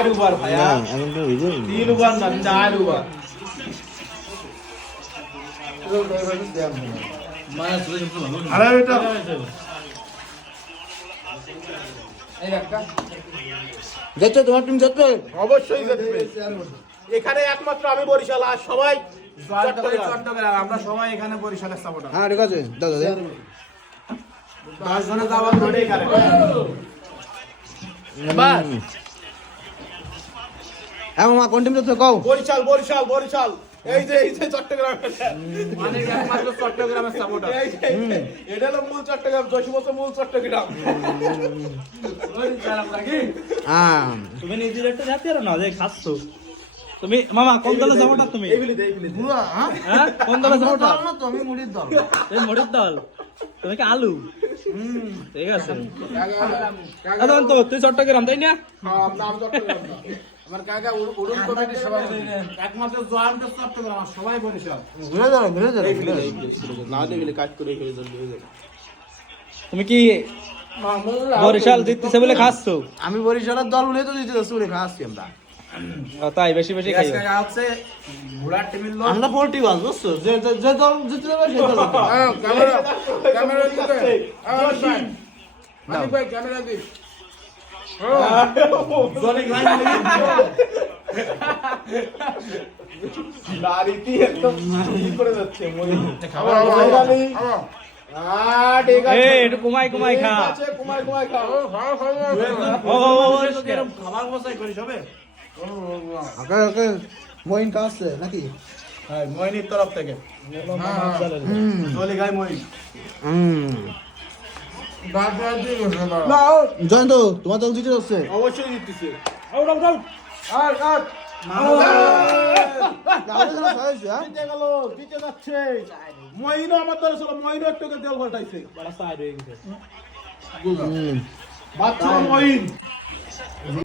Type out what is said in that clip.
4 over ভাইয়া। এখন তো হইবে 3 ওভার না 4 ওভার। আরে এটা যাচ্ছে তোমার টিম যাচ্ছে অবশ্যই জিতবে। এখানে একমাত্র আমি বরিশাল আর সবাই চট্টগ্রাম। আমরা সবাই এখানে বরিশালের সাপোর্টার। হ্যাঁ ঠিক আছে দাদা 10 জনে যাওয়ার ধরেই করে বাস। হ্যাঁ মামা কোন টিম যাচ্ছে কও বরিশাল বরিশাল বরিশাল। এই যে চট্টগ্রাম মানে একমাত্র চট্টগ্রামের সাপোর্টার। এটা হলো মূল চট্টগ্রাম, 10 বছর মূল চট্টগ্রাম। হ্যাঁ তুমি নিজের একটা জাতি আর না যে খাচ্ছো তুমি মামা কোন দলে সাপোর্টার তুমি হ্যাঁ কোন দলে সাপোর্টার না তো আমি মুড়ির দল এই মোড়ের দল তুমি কি আলু ঠিক আছে দাদা তো তুই চট্টগ্রাম তাই না নাম চট্টগ্রাম না। আমার কাকা উড়ুন কমিটির সভাপতি। একমাত্র জয়েন্ট চট্টগ্রাম, আর সবাই বরিশাল। ঘুরে যাও না দেখলে কাজ করে খেয়ে যাবে। তুমি কি বরিশাল জিততেছে বলে খাচ্ছো আমি বরিশালের দল বলে তো দিতে যাচ্ছি বলে খাচ্ছি আমরা তাই বেশি বেশি খাইও কাকা হচ্ছে ঘোড়ার টিমের লোক। আমরা পোল্ট্রি বাস বুঝছো যে যে দল জিতে যাবে সেই দল জিতবে। ক্যামেরা ক্যামেরা দিতে মানিক ভাই ক্যামেরা দিস। দাড়িটি একদম ই করে যাচ্ছে মরি। ঠিক এই আছে একটু কুমাই কুমাই খা ঠিক আছে, কুমার কুমার খাও। ও খাবার বসাই করিস হবে। ওকে ওকে মইন কাছে নাকি হ্যাঁ মইনির তরফ থেকে জলি গাই মইন। জয়ন্ত তোমার দল জিতে যাচ্ছে অবশ্যই জিততেছে। জিতে গেল, জিতে যাচ্ছে। মইনও আমার দলে ছিল, মইনও একটু দেল ঘটাইছে। মাত্র মইন।